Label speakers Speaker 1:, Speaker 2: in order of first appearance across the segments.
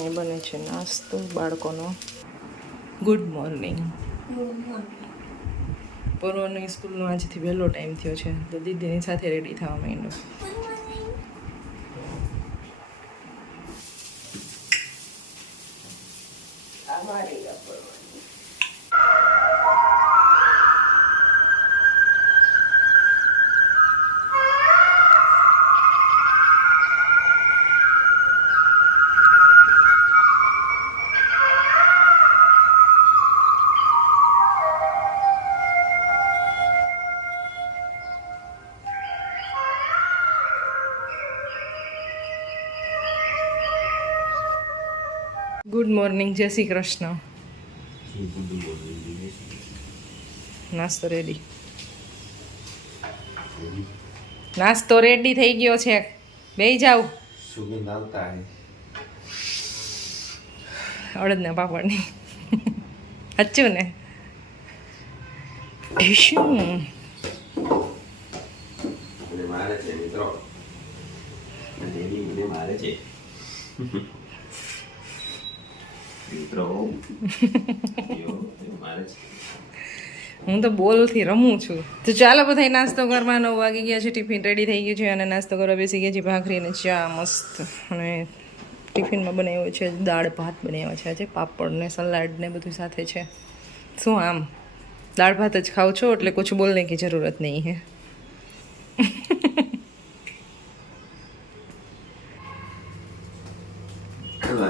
Speaker 1: અહીંયા બને છે નાસ્તો બાળકોનો. ગુડ મોર્નિંગ પૂર્વની સ્કૂલનો આજથી વહેલો ટાઈમ થયો છે. તો દીદીની સાથે રેડી થવા માંડ્યો. મોર્નિંગ જય શ્રી કૃષ્ણ નાસ્તો રેડી નાસ્તો રેડી થઈ ગયો છે. બે જાવ
Speaker 2: સુગંધ આવતા હે.
Speaker 1: અડદના પાપડની. સાચું ને? શું
Speaker 2: મારે છે મિત્રો. મારે છે.
Speaker 1: હું તો બોલથી રમું છું. તો ચાલો બધા નાસ્તો કરવા નવ વાગી ગયા છે ટિફિન રેડી થઈ ગયું છે અને નાસ્તો કરવા બેસી ગયા છે ભાખરી અને ચા મસ્ત. અને ટિફિનમાં બનાવ્યો છે દાળ ભાત બનાવ્યા છે આજે પાપડ ને સલાડ ને બધું સાથે છે. શું આમ? દાળ ભાત જ ખાવ છો એટલે કુછ બોલને કી જરૂરત નહીં હે.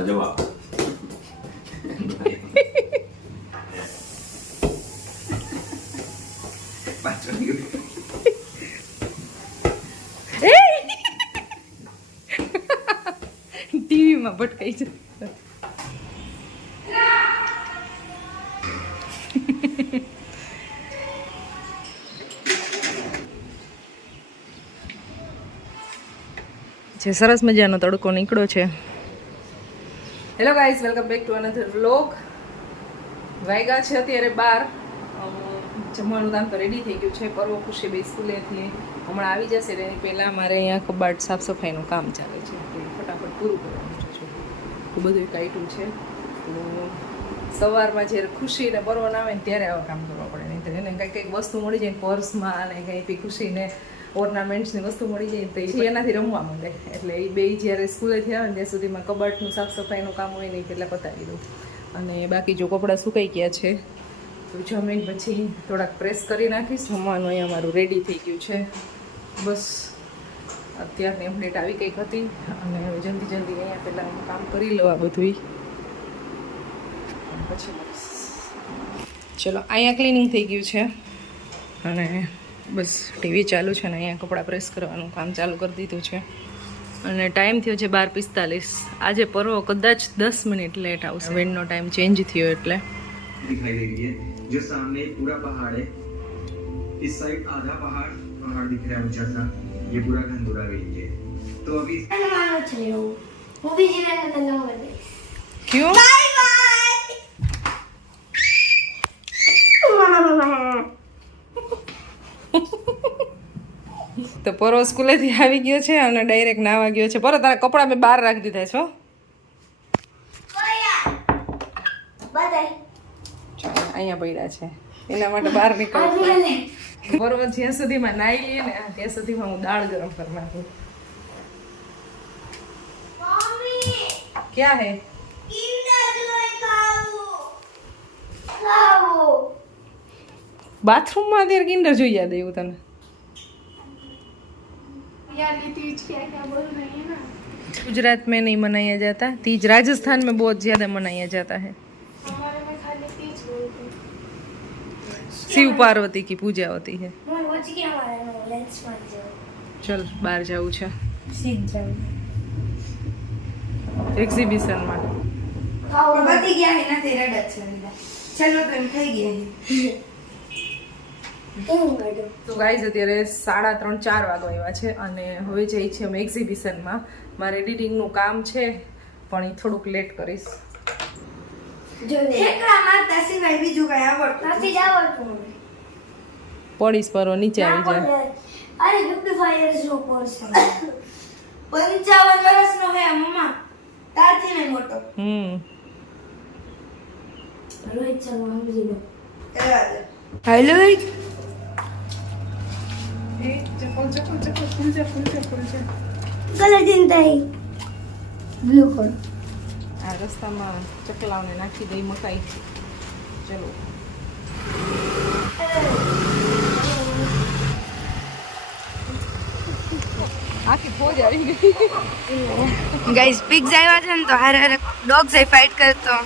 Speaker 2: જવાબ પાછળ ગયું.
Speaker 1: ભટકાઈ જે સરસ મજાનો તડકો નીકળ્યો છે. Hello guys welcome back to another vlog વાયગા છે અત્યારે બાર. જમવાનું કામ તો રેડી થઈ ગયું છે. પર્વ ખુશી બે સ્કૂલેથી હમણાં આવી જશે એની પહેલાં મારે અહીંયા કબાટ સાફ સફાઈનું કામ ચાલે છે. ફટાફટ પૂરું કરવાનું. તો બધું કાઢ્યું છે. તો સવારમાં જ્યારે ખુશીને ને આવે ને ત્યારે આવા કામ કરવા પડે. નહીં તો એને કંઈક કંઈક વસ્તુ મળી જાય પર્સમાં અને કંઈ બી ખુશીને ઓર્નામેન્ટ્સની વસ્તુ મળી જાય તો એનાથી રમવા માંડે. એટલે એ બે જ્યારે સ્કૂલેથી આવે ને ત્યાં સુધીમાં કબાટનું સાફ સફાઈનું કામ હોય નહીં એટલે પતાવી દઉં. અને બાકી જો કપડાં સુકાઈ ગયા છે, તો જમીન પછી થોડાક પ્રેસ કરી નાખીશ. જમવાનું અહીંયા મારું રેડી થઈ ગયું છે. બસ. અત્યારની અપડેટ આવી કંઈક હતી અને હવે જલ્દી જલ્દી અહીંયા પહેલાં હું કામ કરી લઉં આ બધુંય અને પછી મળીશ. ચલો અહીંયા ક્લિનિંગ થઈ ગયું છે અને બસ ટીવી ચાલુ છે ને અહીંયા કપડાં પ્રેસ કરવાનું કામ ચાલુ કરી દીધું છે અને ટાઈમ થયો છે બાર પિસ્તાલીસ આજે પર્વ કદાચ દસ મિનિટ લેટ આવશે વેન્ડનો ટાઈમ ચેન્જ થયો એટલે
Speaker 3: दिखाई दे रही है जो सामने पूरा पहाड़ है इस साइड आधा पहाड़ पहाड़ दिख रहा है ऊंचा सा ये पूरा घंधुरा एरिया है तो अभी
Speaker 4: માનો છે એવું હું બીજી વાર તને નંબર દઈશ
Speaker 1: ક્યું તો પરો સ્કૂલેથી આવી ગયો છે અને ડાયરેક્ટ નાવા ગયો છે પરો તારા કપડાં મેં બહાર રાખી દીધા છો
Speaker 4: બધાય
Speaker 1: ચાલો, અહીંયા પડ્યા છે એના માટે બહાર નીકળો
Speaker 4: મને
Speaker 1: બરોબર જ્યાં સુધીમાં નાઈ લઈએ ને ત્યાં સુધીમાં હું દાળ ગરમ કરી નાખું
Speaker 4: મમ્મી
Speaker 1: ક્યાં હે
Speaker 4: કિંડર જોય ખાવું ખાવું
Speaker 1: બાથરૂમમાં અત્યારે કિન્ડર જોઈ યાદ આવ્યું તને
Speaker 4: यार ये तीज क्या क्या बोल रही है ना
Speaker 1: गुजरात में नहीं मनाया जाता तीज राजस्थान में बहुत ज्यादा मनाया जाता है
Speaker 4: શિવ પાર્વતી કી પૂજા હોતી હે.
Speaker 1: ચલ બહાર જવું છે. એક્ઝિબિશનમાં.
Speaker 5: બધી ગયા હે નથી રડત છે ચલો તો થઈ ગયા
Speaker 1: તો ગાઈઝ અત્યારે સાડા ત્રણ ચાર વાગો એવા છે અને હવે જઈ છે અમે એક્ઝિબિશનમાં મારે એડિટિંગનું કામ છે પણ એ થોડુંક લેટ કરીશ.
Speaker 5: ઠેકડા મારતા સિવાય બીજું કઈ આવડતું
Speaker 4: નથી. જાવ તું
Speaker 1: પડીશ પરો નીચે આવી જાય.
Speaker 4: અરે 55 યર્સ નો કોર્સ છે.
Speaker 5: વર્ષ નો હે મમ્મા. તારથી નહીં મોટો.
Speaker 1: હમ.
Speaker 4: રોહિત શર્મા સમજી લો
Speaker 5: હેલો
Speaker 4: કલર ચિંતા બ્લુ કલર
Speaker 1: આ રસ્તામાં ચકલાઓને નાખી દઈ મકાઈ. ચલો. આખી ફોજ આવી ગઈ.
Speaker 5: ગાઈસ પિગ્સ આવ્યા છે ને તો હારે ડોગ્સ ફાઇટ કરતો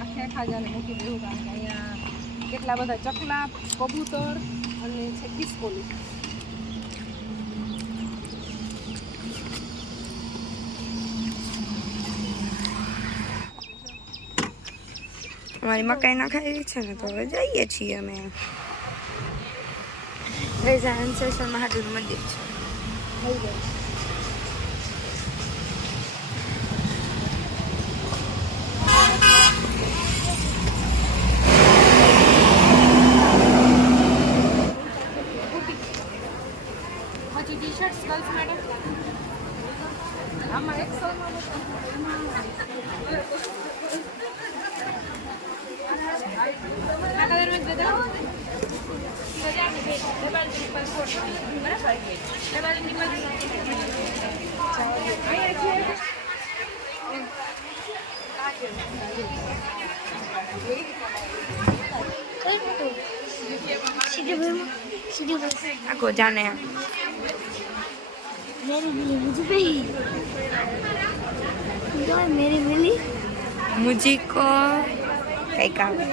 Speaker 1: આખે આખા જાને કારણ કે અહીંયા કેટલા બધા ચકલા કબૂતર અને છે ખિસકોલી.
Speaker 5: અમારી મકાઈ નખાવી છે ને તો હવે જઈએ છીએ અમે. ગાઈસ આ અનસેશન મહાદેવનું મંદિર છે.
Speaker 1: શર્ટ્સ ગર્લ્સ માટે આમાં એકસો
Speaker 5: આખો જાને.
Speaker 4: मेरी बिल्ली मुझे पे ही तो मेरी बिल्ली
Speaker 5: मुझी को કંઈક આવે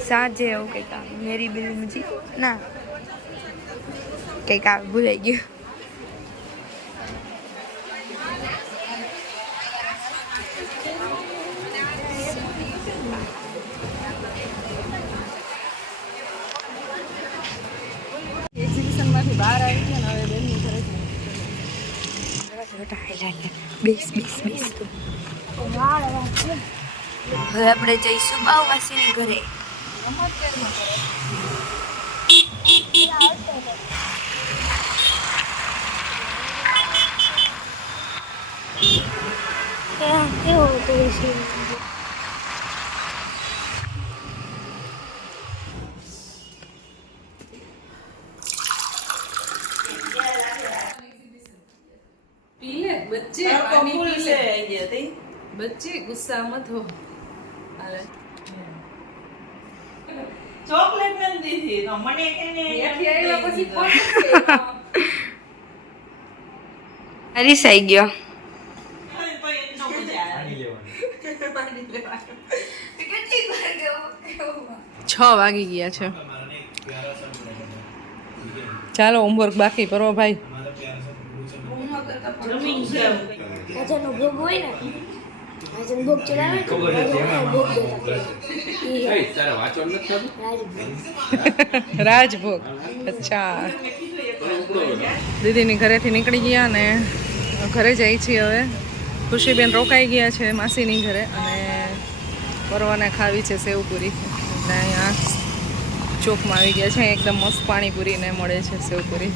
Speaker 5: સાંજે એવું કંઈક આવે મેરી બિલ્લી મુજી ના કંઈક આવે ભૂલાઈ ગયું બેસ બેસ બેસ હવે આપણે જઈશું બાવાસીની ઘરે.
Speaker 4: કેવું
Speaker 1: હતું ગુસ્સા હો.
Speaker 6: ચોકલેટ નથી દીધી તો મને કેને
Speaker 1: પછી.
Speaker 5: હરીસાઈ ગયો.
Speaker 1: છ વાગી ગયા છે. ચાલો હોમવર્ક બાકી કરો ભાઈ.
Speaker 6: હોમવર્ક
Speaker 4: રાજાનો
Speaker 2: એ તારે વાંચવાનું નથી થતું?
Speaker 4: રાજભોગ.
Speaker 1: રાજભોગ. અચ્છા. દીદીની ઘરેથી નીકળી ગયા ને ઘરે જાય છીએ હવે. ખુશીબેન રોકાઈ ગયા છે માસીની ઘરે અને પરવાને ખાવી છે સેવપુરી. એટલે અહીંયા ચોકમાં આવી ગયા છે. એકદમ મસ્ત પાણીપુરીને મળે છે સેવપુરી.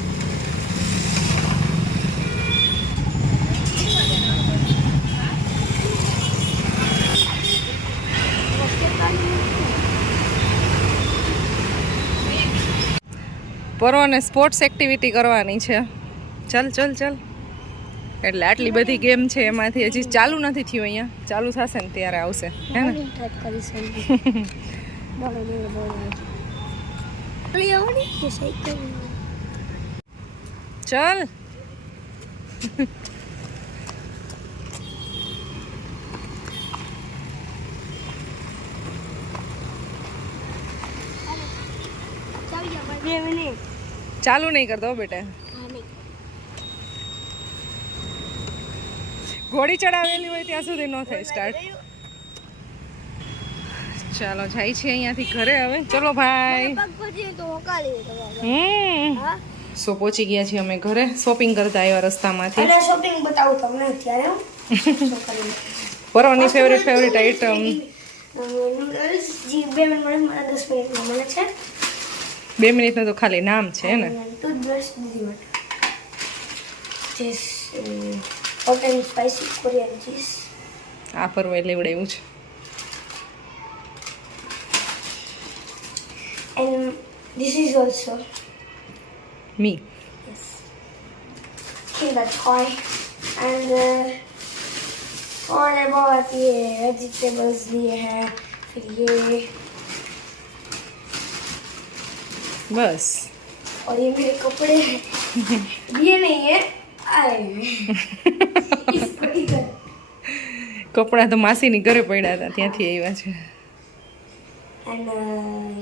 Speaker 1: પરોને સ્પોર્ટ્સ એક્ટિવિટી કરવાની છે. ચાલ ચાલ ચાલ. એટલે આટલી બધી ગેમ છે એમાંથી હજી ચાલુ નથી થયું અહીંયા. ચાલુ થશે ને ત્યારે આવશે. હે ને? ચાલ.
Speaker 4: બે મિનિટ.
Speaker 1: ચાલુ નહીં કરતો બેટા. ઘોડી ચડાવેલી હોય ત્યાં સુધી ન થાય સ્ટાર્ટ ચાલો જાય છે અહીંયાથી ઘરે હવે. ચલો ભાઈ હમ. સો પહોંચી ગયા છીએ અમે ઘરે શોપિંગ કરતા આવ્યા રસ્તામાંથી.
Speaker 4: અને શોપિંગ બતાવું તમને અત્યારે
Speaker 1: પરોની ફેવરેટ ફેવરેટ આઈટમ
Speaker 4: નૂડલ્સ જે બે મિનિટ મને 10 મિનિટમાં મળે છે.
Speaker 1: બે મિનિટનું તો ખાલી નામ છે ને
Speaker 4: ટૂથબ્રશ દીધી માટે cheese hot and spicy Korean cheese
Speaker 1: આ ફરવા લેવડાવ્યું છે
Speaker 4: and this is also
Speaker 1: me
Speaker 4: Yes. Kinder toy. And uh, थोड़े बहुत ये वेजिटेबल्स लिए हैं फिर ये
Speaker 1: બસ
Speaker 4: और ये मेरे कपड़े हैं ये नहीं है आए हैं। इसको इधर
Speaker 1: કપડાં તો માસીની ઘરે પડ્યા હતા ત્યાંથી આવ્યા છે
Speaker 4: and uh,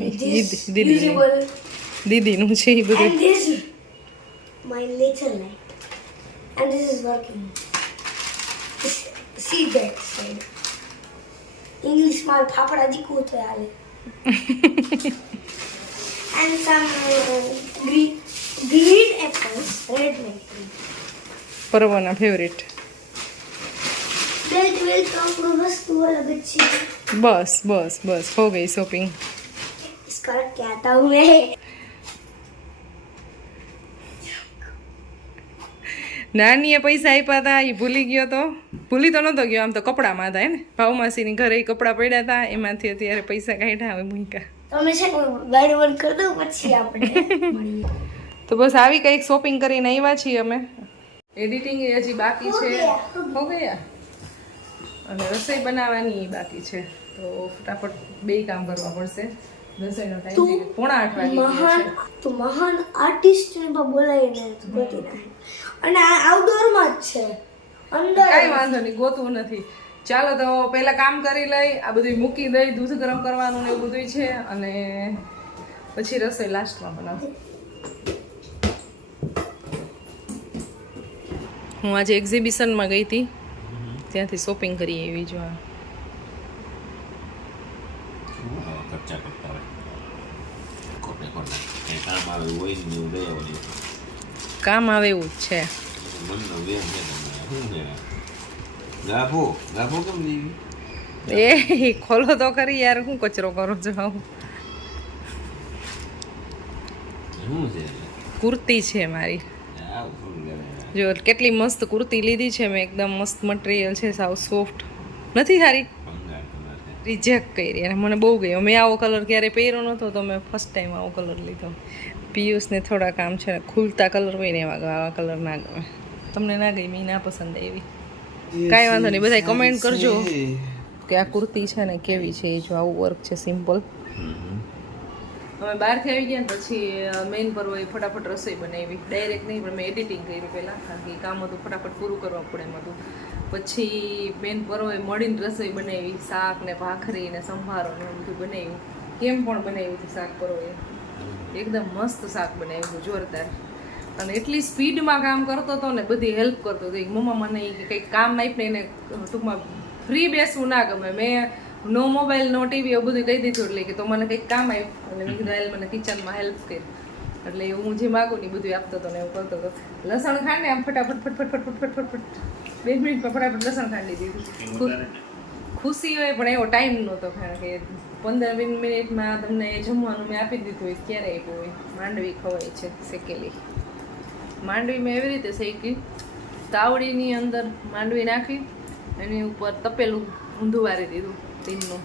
Speaker 1: Did-
Speaker 4: this
Speaker 1: did-
Speaker 4: usual
Speaker 1: દીદીનું છે એ બધું
Speaker 4: and this my little light and this is working this, see that side english માં ફાફડા જીકવું તો હાલે and some uh, green green apples red like
Speaker 1: પર્વના ફેવરેટ
Speaker 4: બેલ્ટ વેલ્ટ તો આપણું વસ્તુ અલગ જ છે
Speaker 1: બસ બસ બસ હો ગઈ શોપિંગ
Speaker 4: इसका क्या था मैं
Speaker 1: નાનીએ પૈસા આપ્યા હતા એ ભૂલી ગયો તો ભૂલી તો નહોતો ગયો આમ તો કપડામાં હતા હે ને ભાવમાસીની ઘરે ઈ કપડાં પડ્યા હતા એમાંથી અત્યારે પૈસા કાઢ્યા હવે મૂક્યા
Speaker 4: તમે છે ગાડી બંધ કરી દઉં પછી આપણે
Speaker 1: તો બસ આવી કંઈક શોપિંગ કરીને આવ્યા છીએ અમે. એડિટિંગ એ હજી બાકી છે. હો ગયા. અને રસોઈ બનાવવાની બાકી છે. તો ફટાફટ બે કામ કરવા પડશે. રસોઈનો ટાઈમ પોણા આઠ વાગે
Speaker 4: મહાન તો મહાન આર્ટિસ્ટ ને બોલાવીને ગોતી નાખે અને આ આઉટડોરમાં જ છે. અંદર
Speaker 1: કાંઈ વાંધો નહીં ગોતવું નથી. ચાલો તો પહેલા કામ કરી લઈ, આ બધું મૂકી દઈ, દૂધ ગરમ કરવાનું ને એવું બધું છે, અને પછી રસોઈ લાસ્ટમાં બનાવ. હું આજે એક્ઝિબિશનમાં ગઈ હતી. ત્યાંથી શોપિંગ કરી એવી જો
Speaker 2: કામ આવે એવું
Speaker 1: જ છે
Speaker 2: મનનો વેમ છે તમને શું છે ગાભો ગાભો કેમ નહીં?
Speaker 1: એ ખોલો તો ખરી યાર હું કચરો કરો છો?
Speaker 2: શું છે?
Speaker 1: કુર્તી છે મારી.
Speaker 2: કરે?
Speaker 1: જો કેટલી મસ્ત કુર્તી લીધી છે મેં એકદમ મસ્ત મટીરિયલ છે સાવ સોફ્ટ નથી સારી રિજેક્ટ કરી અને મને બહુ ગયો મેં આવો કલર ક્યારે પહેર્યો નહોતો તો મેં ફર્સ્ટ ટાઈમ આવો કલર લીધો. પિયુષને થોડા કામ છે ને ખુલતા કલર હોય ને એવા આવા કલર ના ગમે. તમને ના ગઈ મેં ના પસંદ આવી. કાંઈ વાંધો નહીં બધા કમેન્ટ કરજો. કે આ કુર્તી છે ને કેવી છે એ જો આવું વર્ક છે સિમ્પલ અમે બહારથી આવી ગયા ને પછી મેઇન પર હોય ફટાફટ રસોઈ બનાવી. ડાયરેક્ટ નહીં પણ મેં એડિટિંગ કર્યું પહેલાં. કારણ કે કામ હતું ફટાફટ પૂરું કરવા પડે એમ હતું. પછી બેન પર હોય મળીને રસોઈ બનાવી શાક ને ભાખરી ને સંભારો ને બધું બનાવ્યું. કેમ પણ બનાવ્યું હતું શાક પરોએ એકદમ મસ્ત શાક બનાવ્યું જોરદાર. અને એટલી સ્પીડમાં કામ કરતો હતો ને બધી હેલ્પ કરતો હતો. એ મમ્મા મને કંઈક કામ આપ્યું એને ટૂંકમાં ફ્રી બેસવું ના ગમે. મેં નો મોબાઈલ નો ટીવી એવું બધું કહી દીધું એટલે કે તો મને કંઈક કામ આવ્યું મેં કીધું મને કિચનમાં હેલ્પ કરી. એટલે હું જે માગું ને એ બધું આપતો હતો ને એવું કરતો હતો. લસણ ખાંડને આમ ફટાફટ ફટફટ ફટફટ ફટફટ ફટફટ બે મિનિટમાં ફટાફટ લસણ ખાંડી દીધું ખુશી હોય પણ એવો ટાઈમ નહોતો કારણ કે પંદર વીસ મિનિટમાં તમને જમવાનું મેં આપી દીધું હોય ક્યારે આપ્યું હોય? માંડવી ખવાય છે શેકેલી. માંડવી મેં એવી રીતે શેકી તાવડીની અંદર માંડવી નાખી એની ઉપર તપેલું ઊંધું વારી દીધું તીનનું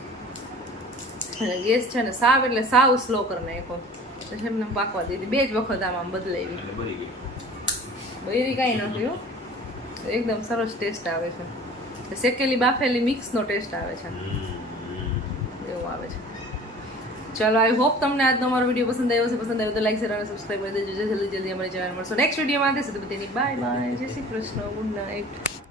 Speaker 1: અને ગેસ છે ને સાવ એટલે સાવ સ્લો કરી નાખ્યો પછી એમને પાકવા દીધી. બે જ વખત આમ આમ બદલાવી
Speaker 2: બૈરી
Speaker 1: કાંઈ નથી હો એકદમ સરસ ટેસ્ટ આવે છે. શેકેલી બાફેલી મિક્સનો ટેસ્ટ આવે છે. ચાલો આઈ હોપ તમને આજનો અમારો વીડિયો પસંદ આવ્યો છે પસંદ આવ્યો તો લાઈક શેર અને સબસ્ક્રાઈબ કરી દેજો. જલ્દી જલ્દી અમારી ચેનલ મળશો નેક્સ્ટ વિડીયોમાં આતે સુધી બધાની બાય બાય જય શ્રી કૃષ્ણ. Good night